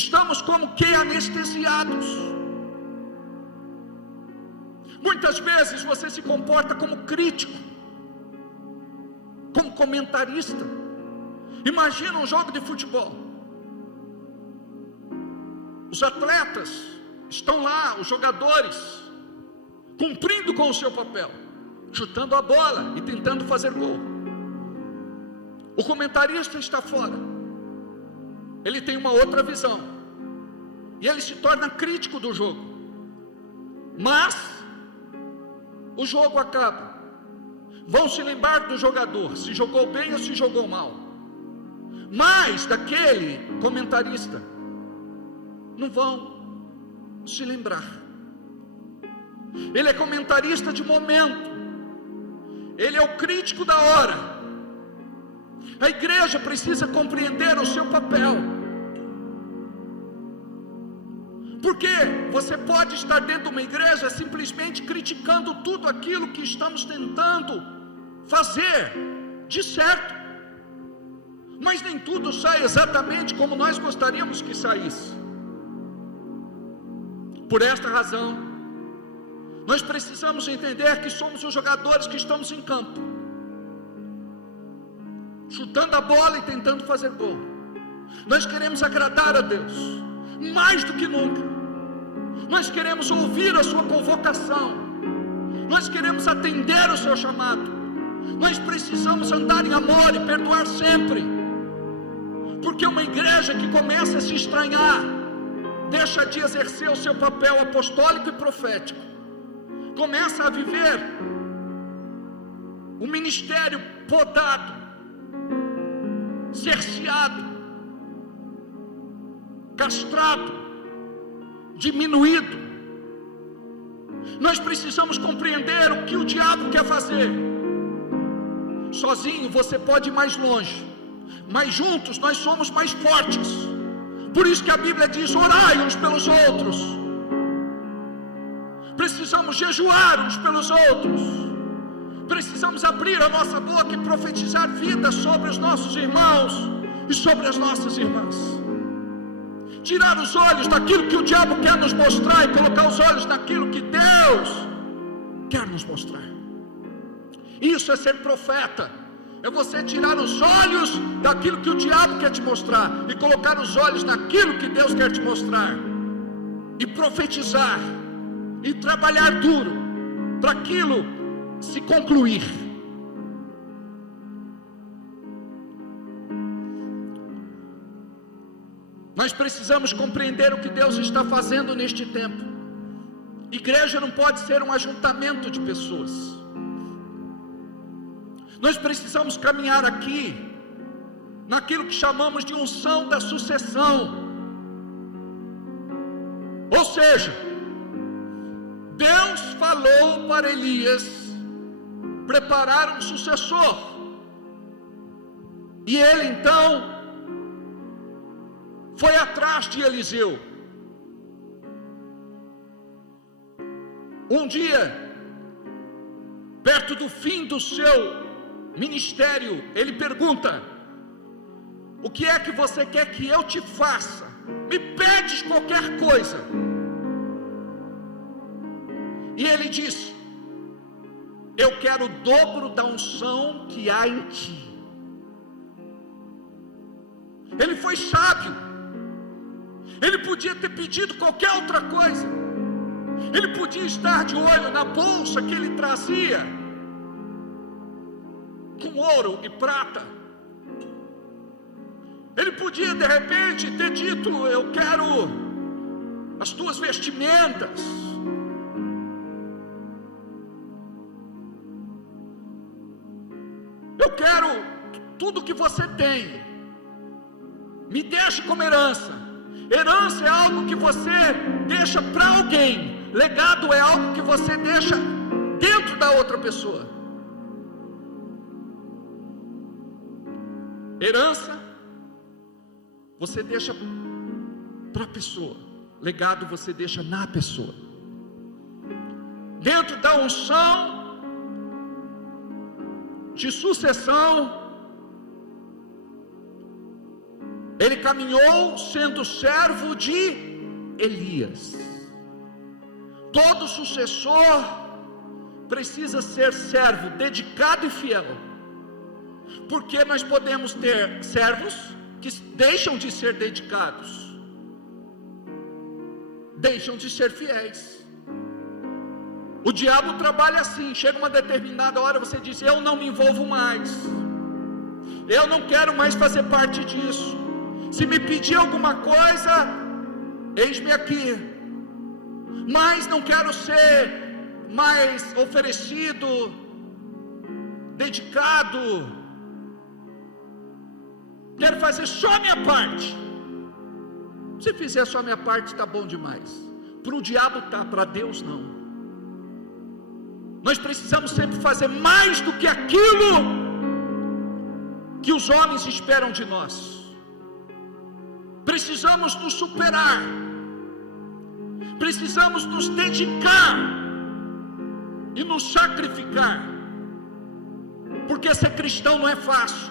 Estamos como que anestesiados. Muitas vezes você se comporta como crítico, como comentarista. Imagina um jogo de futebol. Os atletas estão lá, os jogadores, cumprindo com o seu papel, chutando a bola e tentando fazer gol. O comentarista está fora. Ele tem uma outra visão, e ele se torna crítico do jogo. Mas o jogo acaba. Vão se lembrar do jogador, se jogou bem ou se jogou mal. Mas daquele comentarista não vão se lembrar. Ele é comentarista de momento, ele é o crítico da hora. A igreja precisa compreender o seu papel, porque você pode estar dentro de uma igreja simplesmente criticando tudo aquilo que estamos tentando fazer de certo, mas nem tudo sai exatamente como nós gostaríamos que saísse. Por esta razão, nós precisamos entender que somos os jogadores que estamos em campo, chutando a bola e tentando fazer gol. Nós queremos agradar a Deus mais do que nunca. Nós queremos ouvir a sua convocação, nós queremos atender o seu chamado. Nós precisamos andar em amor e perdoar sempre, porque uma igreja que começa a se estranhar, deixa de exercer o seu papel apostólico e profético, começa a viver um ministério podado, cerceado, castrado, diminuído. Nós precisamos compreender o que o diabo quer fazer. Sozinho você pode ir mais longe, mas juntos nós somos mais fortes. Por isso que a Bíblia diz: orai uns pelos outros. Precisamos jejuar uns pelos outros. Precisamos abrir a nossa boca e profetizar vida sobre os nossos irmãos e sobre as nossas irmãs. Tirar os olhos daquilo que o diabo quer nos mostrar e colocar os olhos naquilo que Deus quer nos mostrar. Isso é ser profeta. É você tirar os olhos daquilo que o diabo quer te mostrar e colocar os olhos naquilo que Deus quer te mostrar, e profetizar, e trabalhar duro para aquilo se concluir. Nós precisamos compreender o que Deus está fazendo neste tempo. Igreja não pode ser um ajuntamento de pessoas. Nós precisamos caminhar aqui naquilo que chamamos de unção da sucessão. Ou seja, Deus falou para Elias preparar um sucessor, e ele então foi atrás de Eliseu. Um dia, perto do fim do seu ministério, ele pergunta: o que é que você quer que eu te faça? Me pedes qualquer coisa. E ele disse: eu quero o dobro da unção que há em ti. Ele foi sábio. Ele podia ter pedido qualquer outra coisa. Ele podia estar de olho na bolsa que ele trazia, com ouro e prata. Ele podia de repente ter dito: eu quero as tuas vestimentas. Eu quero tudo que você tem. Me deixe como herança. Herança é algo que você deixa para alguém. Legado é algo que você deixa dentro da outra pessoa. Herança você deixa para a pessoa. Legado você deixa na pessoa. Dentro da unção de sucessão, ele caminhou sendo servo de Elias. Todo sucessor precisa ser servo, dedicado e fiel. Porque nós podemos ter servos que deixam de ser dedicados, deixam de ser fiéis. O diabo trabalha assim. Chega uma determinada hora, você diz: eu não me envolvo mais, eu não quero mais fazer parte disso. Se me pedir alguma coisa, eis-me aqui. Mas não quero ser mais oferecido, dedicado. Quero fazer só a minha parte. Se fizer só a minha parte, está bom demais. Para o diabo está, para Deus não. Nós precisamos sempre fazer mais do que aquilo que os homens esperam de nós. Precisamos nos superar. Precisamos nos dedicar e nos sacrificar. Porque ser cristão não é fácil.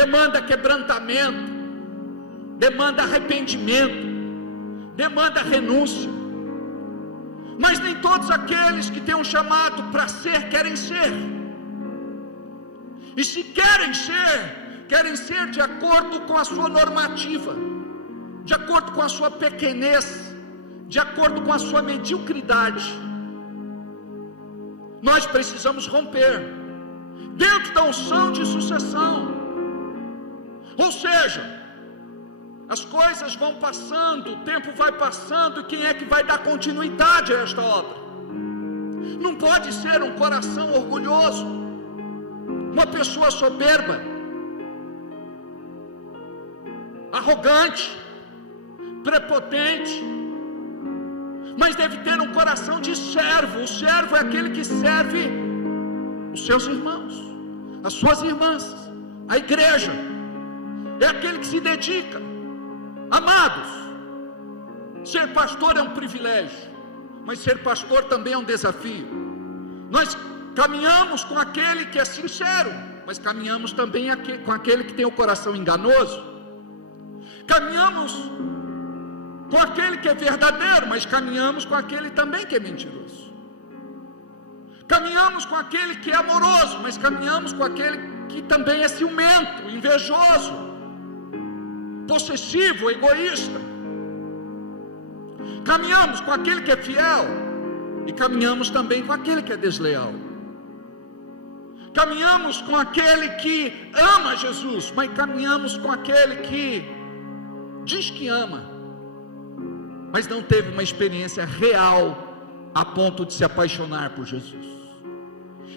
Demanda quebrantamento, demanda arrependimento, demanda renúncia. Mas nem todos aqueles que têm um chamado para ser, querem ser. E se querem ser de acordo com a sua normativa, de acordo com a sua pequenez, de acordo com a sua mediocridade. Nós precisamos romper dentro da unção de sucessão. Ou seja, as coisas vão passando, o tempo vai passando, e quem é que vai dar continuidade a esta obra? Não pode ser um coração orgulhoso, uma pessoa soberba, arrogante, prepotente, mas deve ter um coração de servo. O servo é aquele que serve os seus irmãos, as suas irmãs, a igreja. É aquele que se dedica. Amados, ser pastor é um privilégio, mas ser pastor também é um desafio. Nós caminhamos com aquele que é sincero, mas caminhamos também com aquele que tem o coração enganoso. Caminhamos com aquele que é verdadeiro, mas caminhamos com aquele também que é mentiroso. Caminhamos com aquele que é amoroso, mas caminhamos com aquele que também é ciumento, invejoso, possessivo, egoísta. Caminhamos com aquele que é fiel e caminhamos também com aquele que é desleal. Caminhamos com aquele que ama Jesus, mas caminhamos com aquele que diz que ama, mas não teve uma experiência real a ponto de se apaixonar por Jesus.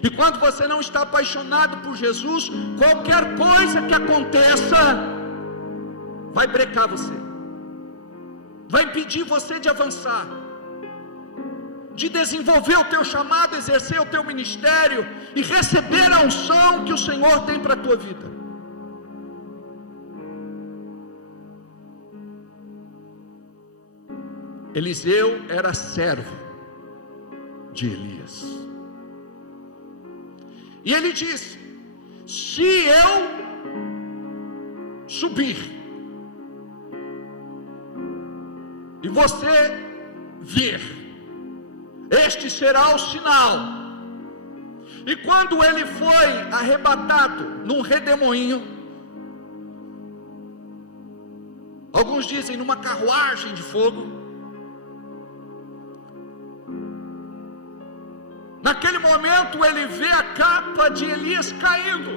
E quando você não está apaixonado por Jesus, qualquer coisa que aconteça vai brecar você, vai impedir você de avançar, de desenvolver o teu chamado, exercer o teu ministério e receber a unção que o Senhor tem para a tua vida. Eliseu era servo de Elias, e ele disse: se eu subir e você ver, este será o sinal. E quando ele foi arrebatado num redemoinho, alguns dizem numa carruagem de fogo, naquele momento ele vê a capa de Elias caindo,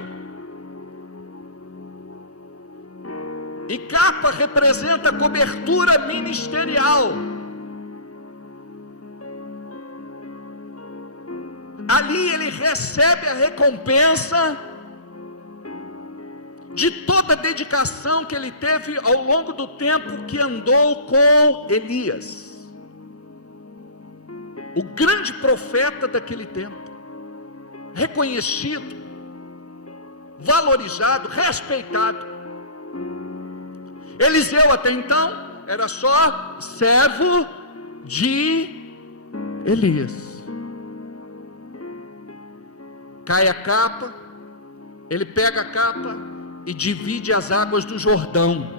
e capa representa cobertura ministerial. Ali ele recebe a recompensa de toda a dedicação que ele teve ao longo do tempo que andou com Elias, o grande profeta daquele tempo, reconhecido, valorizado, respeitado. Eliseu até então era só servo de Elias. Cai a capa, ele pega a capa e divide as águas do Jordão.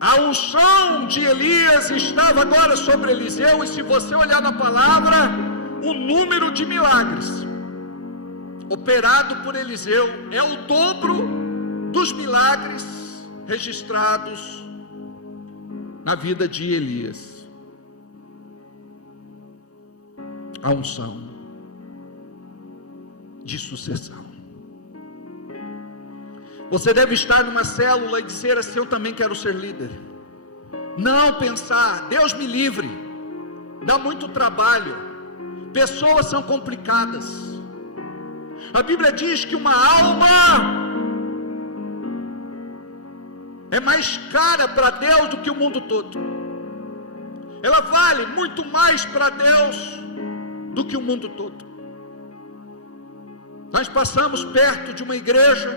A unção de Elias estava agora sobre Eliseu, e se você olhar na palavra, o número de milagres operado por Eliseu é o dobro dos milagres registrados na vida de Elias. A unção de sucessão. Você deve estar numa célula e dizer assim: eu também quero ser líder. Não pensar: Deus me livre, dá muito trabalho, pessoas são complicadas. A Bíblia diz que uma alma é mais cara para Deus do que o mundo todo. Ela vale muito mais para Deus do que o mundo todo. Nós passamos perto de uma igreja,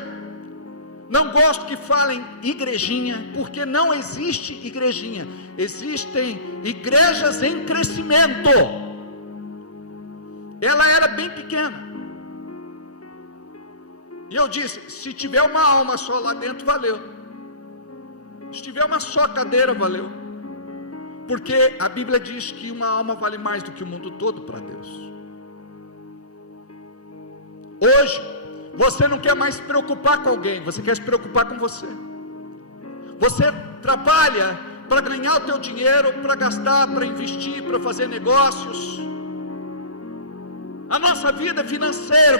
não gosto que falem igrejinha, porque não existe igrejinha, existem igrejas em crescimento. Ela era bem pequena, e eu disse: se tiver uma alma só lá dentro, valeu. Se tiver uma só cadeira, valeu. Porque a Bíblia diz que uma alma vale mais do que o mundo todo para Deus. Hoje, você não quer mais se preocupar com alguém, você quer se preocupar com você. Você trabalha para ganhar o teu dinheiro, para gastar, para investir, para fazer negócios. A nossa vida é financeira,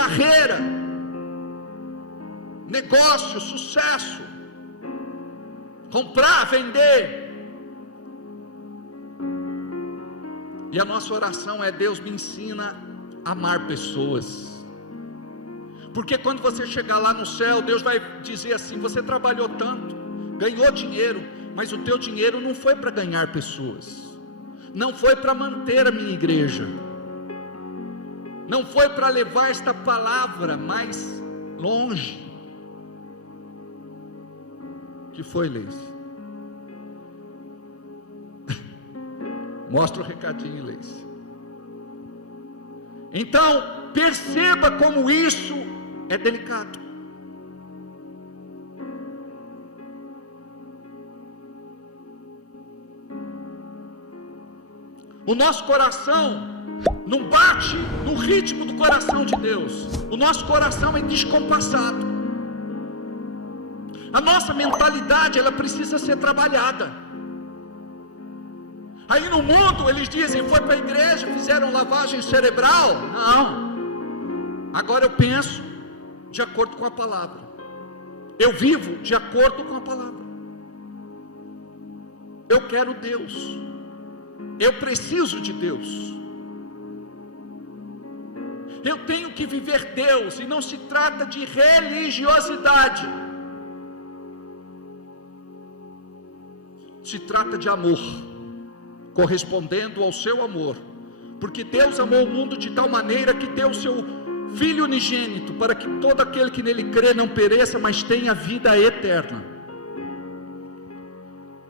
carreira, negócio, sucesso, comprar, vender. E a nossa oração é: Deus, me ensina a amar pessoas. Porque quando você chegar lá no céu, Deus vai dizer assim: você trabalhou tanto, ganhou dinheiro, mas o teu dinheiro não foi para ganhar pessoas, não foi para manter a minha igreja, não foi para levar esta palavra mais longe. Que foi, Leis? Mostra o recadinho, Leis. Então, perceba como isso é delicado. O nosso coração não bate no ritmo do coração de Deus. O nosso coração é descompassado. A nossa mentalidade, ela precisa ser trabalhada. Aí no mundo eles dizem, foi para a igreja, fizeram lavagem cerebral. Não. Agora eu penso de acordo com a palavra. Eu vivo de acordo com a palavra. Eu quero Deus. Eu preciso de Deus. Eu tenho que viver Deus, e não se trata de religiosidade. Se trata de amor, correspondendo ao seu amor, porque Deus amou o mundo de tal maneira que deu o seu Filho unigênito, para que todo aquele que nele crê não pereça, mas tenha vida eterna.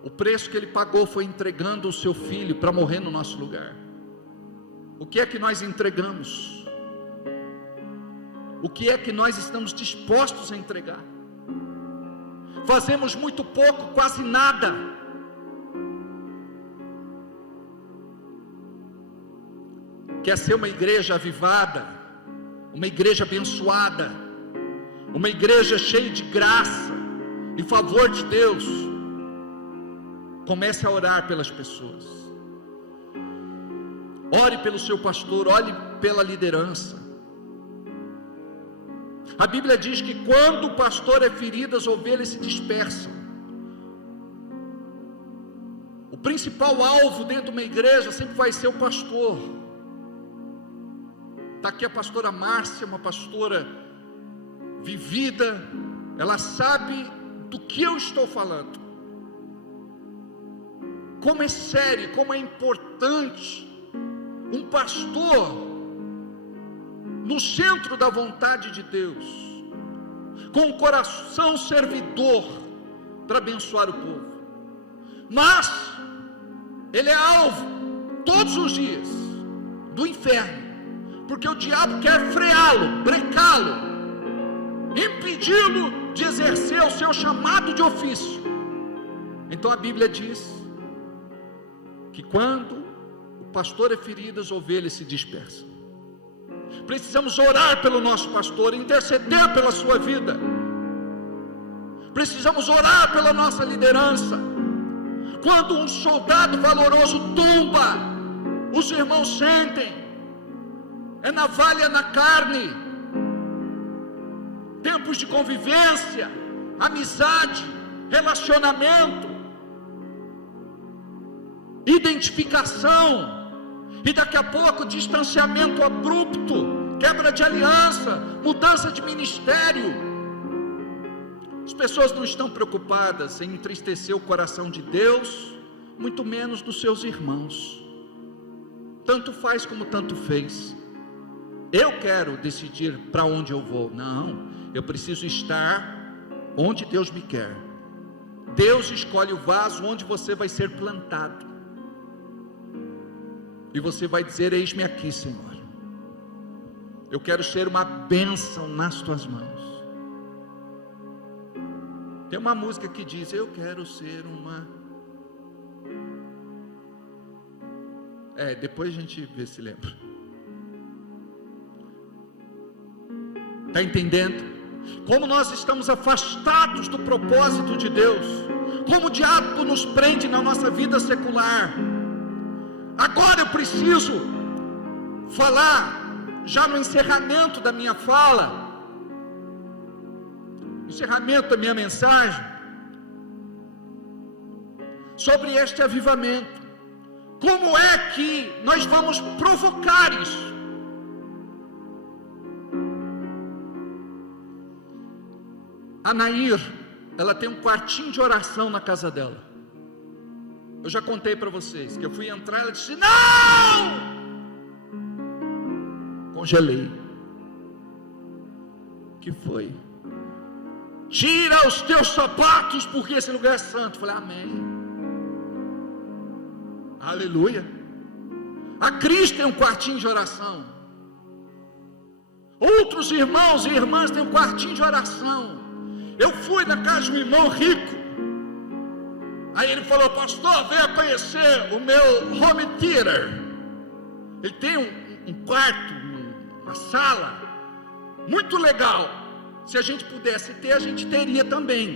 O preço que ele pagou foi entregando o seu Filho para morrer no nosso lugar. O que é que nós entregamos? O que é que nós estamos dispostos a entregar? Fazemos muito pouco, quase nada. Quer ser uma igreja avivada, uma igreja abençoada, uma igreja cheia de graça e favor de Deus? Comece a orar pelas pessoas. Ore pelo seu pastor, ore pela liderança. A Bíblia diz que quando o pastor é ferido, as ovelhas se dispersam. O principal alvo dentro de uma igreja sempre vai ser o pastor. Está aqui a pastora Márcia, uma pastora vivida, ela sabe do que eu estou falando. Como é sério, como é importante um pastor no centro da vontade de Deus, com o coração servidor para abençoar o povo. Mas ele é alvo todos os dias do inferno, porque o diabo quer freá-lo, brecá-lo, impedi-lo de exercer o seu chamado de ofício. Então a Bíblia diz que quando o pastor é ferido, as ovelhas se dispersam. Precisamos orar pelo nosso pastor, interceder pela sua vida. Precisamos orar pela nossa liderança. Quando um soldado valoroso tomba, os irmãos sentem, é navalha na carne. Tempos de convivência, amizade, relacionamento, identificação, e daqui a pouco distanciamento abrupto, quebra de aliança, mudança de ministério. As pessoas não estão preocupadas em entristecer o coração de Deus, muito menos dos seus irmãos. Tanto faz como tanto fez. Eu quero decidir para onde eu vou. Não, eu preciso estar onde Deus me quer. Deus escolhe o vaso onde você vai ser plantado. E você vai dizer: eis-me aqui, Senhor. Eu quero ser uma bênção nas tuas mãos. Tem uma música que diz: eu quero ser uma... depois a gente vê se lembra. Está entendendo? Como nós estamos afastados do propósito de Deus. Como o diabo nos prende na nossa vida secular. Agora eu preciso falar, já no encerramento da minha fala, encerramento da minha mensagem, sobre este avivamento. Como é que nós vamos provocar isso? A Nair, ela tem um quartinho de oração na casa dela. Eu já contei para vocês que eu fui entrar, ela disse: não! Congelei. Que foi? Tira os teus sapatos, porque esse lugar é santo. Falei: amém. Aleluia. A Cris tem um quartinho de oração. Outros irmãos e irmãs têm um quartinho de oração. Eu fui na casa de um irmão rico. Aí ele falou: pastor, venha conhecer o meu home theater. Ele tem um quarto, uma sala muito legal. Se a gente pudesse ter, a gente teria também.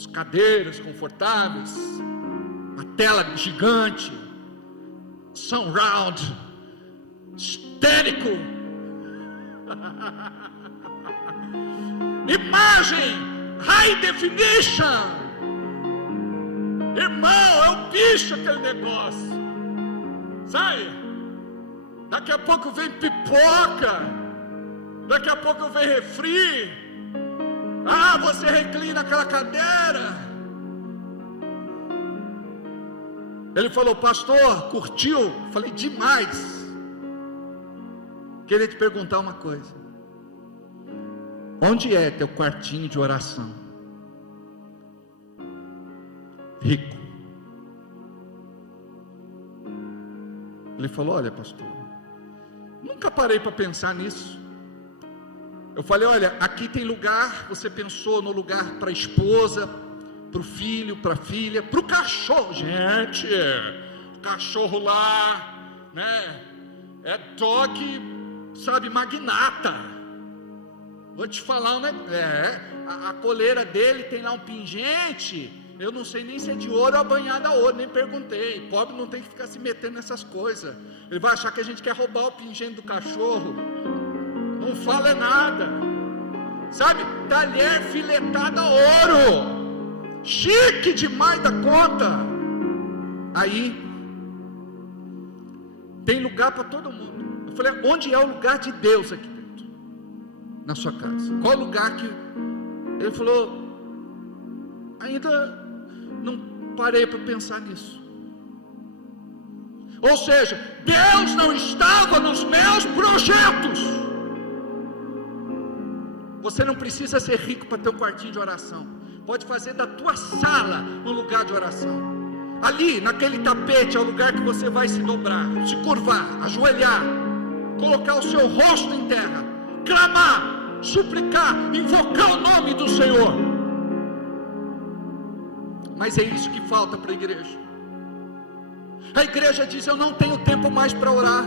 as cadeiras confortáveis, a tela gigante, surround, histérico, imagem, high definition. Irmão, é um bicho aquele negócio, sabe? Daqui a pouco vem pipoca, daqui a pouco vem refri. Você reclina aquela cadeira. Ele falou: pastor, curtiu? Falei: demais. Queria te perguntar uma coisa: onde é teu quartinho de oração? Rico. Ele falou: olha, pastor, nunca parei para pensar nisso. Eu falei: olha, aqui tem lugar. Você pensou no lugar para a esposa, para o filho, para a filha, para o cachorro? Gente, o cachorro lá, né? É toque, sabe, magnata. Vou te falar um negócio. A coleira dele tem lá um pingente. Eu não sei nem se é de ouro ou banhada a ouro, nem perguntei. Pobre não tem que ficar se metendo nessas coisas. Ele vai achar que a gente quer roubar o pingente do cachorro. Não fala nada. Sabe, talher filetado a ouro, chique demais da conta. Aí tem lugar para todo mundo. Eu falei: onde é o lugar de Deus aqui dentro, na sua casa? Qual o lugar que... Ele falou: ainda não parei para pensar nisso. Ou seja, Deus não estava nos meus projetos. Você não precisa ser rico para ter um quartinho de oração. Pode fazer da tua sala um lugar de oração. Ali, naquele tapete, é o lugar que você vai se dobrar, se curvar, ajoelhar, colocar o seu rosto em terra, clamar, suplicar, invocar o nome do Senhor. Mas é isso que falta para a igreja. A igreja diz: eu não tenho tempo mais para orar.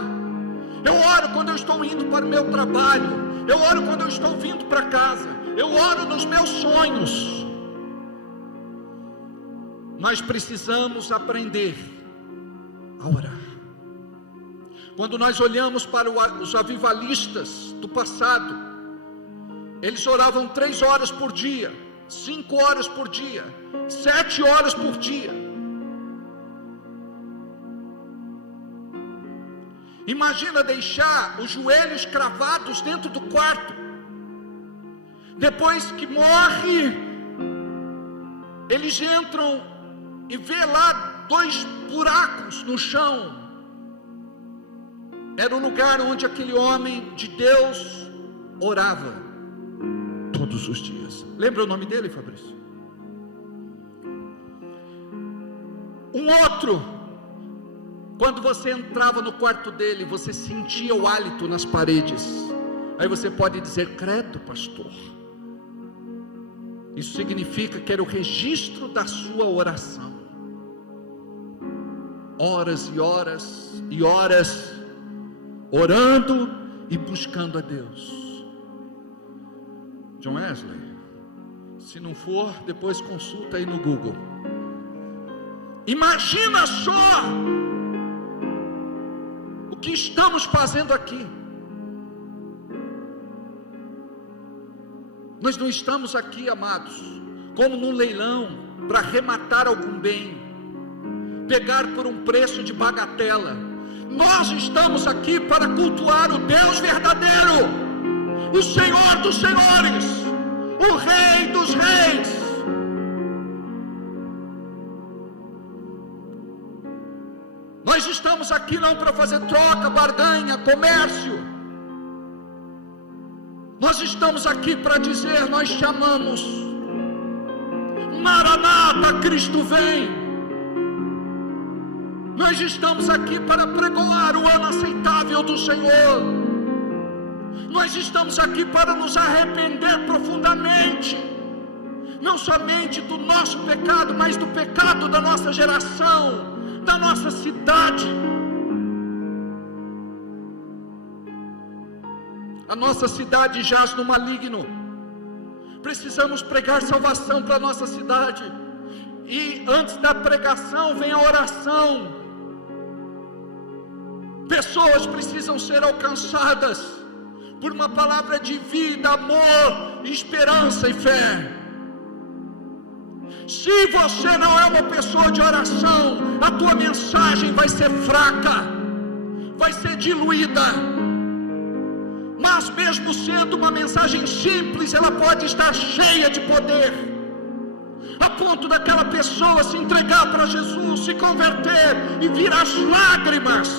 Eu oro quando eu estou indo para o meu trabalho. Eu oro quando eu estou vindo para casa. Eu oro nos meus sonhos. Nós precisamos aprender a orar. Quando nós olhamos para os avivalistas do passado, eles oravam 3 horas por dia, 5 horas por dia, 7 horas por dia. Imagina deixar os joelhos cravados dentro do quarto. Depois que morre, eles entram e vê lá 2 buracos no chão. Era o lugar onde aquele homem de Deus orava todos os dias. Lembra o nome dele, Fabrício? Um outro, quando você entrava no quarto dele, você sentia o hálito nas paredes. Aí você pode dizer: credo, pastor. Isso significa que era o registro da sua oração. Horas e horas e horas orando e buscando a Deus. John Wesley, se não for, depois consulta aí no Google. Imagina só o que estamos fazendo aqui. Nós não estamos aqui, amados, como num leilão para arrematar algum bem, pegar por um preço de bagatela. Nós estamos aqui para cultuar o Deus verdadeiro, o Senhor dos senhores, o Rei dos reis. Nós estamos aqui não para fazer troca, barganha, comércio. Nós estamos aqui para dizer: nós te amamos. Maranata, Cristo vem. Nós estamos aqui para pregoar o ano aceitável do Senhor. Nós estamos aqui para nos arrepender profundamente, não somente do nosso pecado, mas do pecado da nossa geração, da nossa cidade. A nossa cidade jaz no maligno. Precisamos pregar salvação para a nossa cidade. E antes da pregação vem a oração. Pessoas precisam ser alcançadas por uma palavra de vida, amor, esperança e fé. Se você não é uma pessoa de oração, a tua mensagem vai ser fraca, vai ser diluída. Mas mesmo sendo uma mensagem simples, ela pode estar cheia de poder, a ponto daquela pessoa se entregar para Jesus, se converter e vir às lágrimas.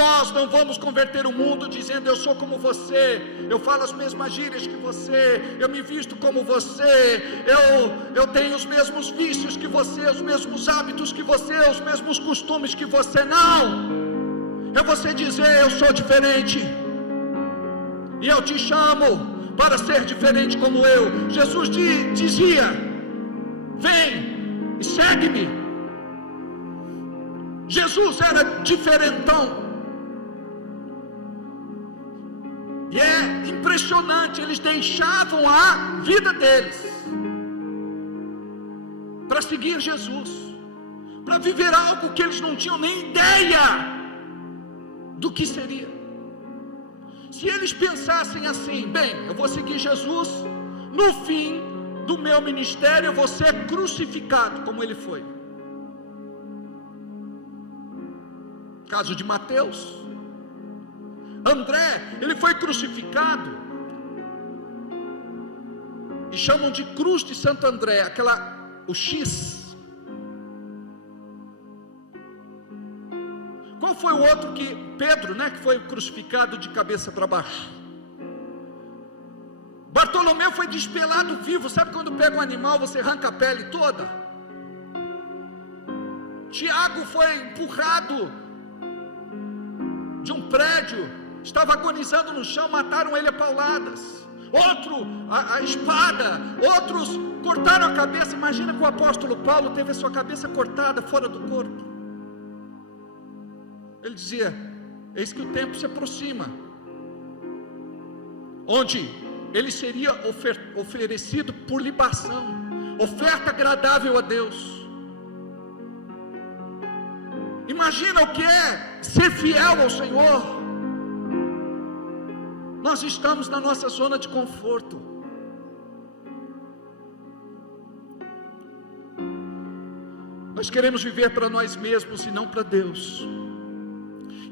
Nós não vamos converter o mundo dizendo: eu sou como você, eu falo as mesmas gírias que você, eu me visto como você, eu tenho os mesmos vícios que você, os mesmos hábitos que você, os mesmos costumes que você. Não, é você dizer: eu sou diferente, e eu te chamo para ser diferente como eu. Jesus dizia: vem e segue-me. Jesus era diferentão. E é impressionante, eles deixavam a vida deles para seguir Jesus, para viver algo que eles não tinham nem ideia do que seria. Se eles pensassem assim: bem, eu vou seguir Jesus, no fim do meu ministério eu vou ser crucificado, como ele foi. Caso de Mateus. André, ele foi crucificado, e chamam de cruz de Santo André, o X. Qual foi o outro que, Pedro, que foi crucificado de cabeça para baixo? Bartolomeu foi despelado vivo. Sabe quando pega um animal, você arranca a pele toda? Tiago foi empurrado de um prédio, estava agonizando no chão, mataram ele a pauladas. Outro, a espada. Outros cortaram a cabeça. Imagina que o apóstolo Paulo teve a sua cabeça cortada fora do corpo. Ele dizia: eis que o tempo se aproxima, onde ele seria oferecido por libação, oferta agradável a Deus. Imagina o que é ser fiel ao Senhor. Nós estamos na nossa zona de conforto. Nós queremos viver para nós mesmos e não para Deus.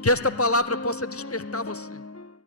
Que esta palavra possa despertar você.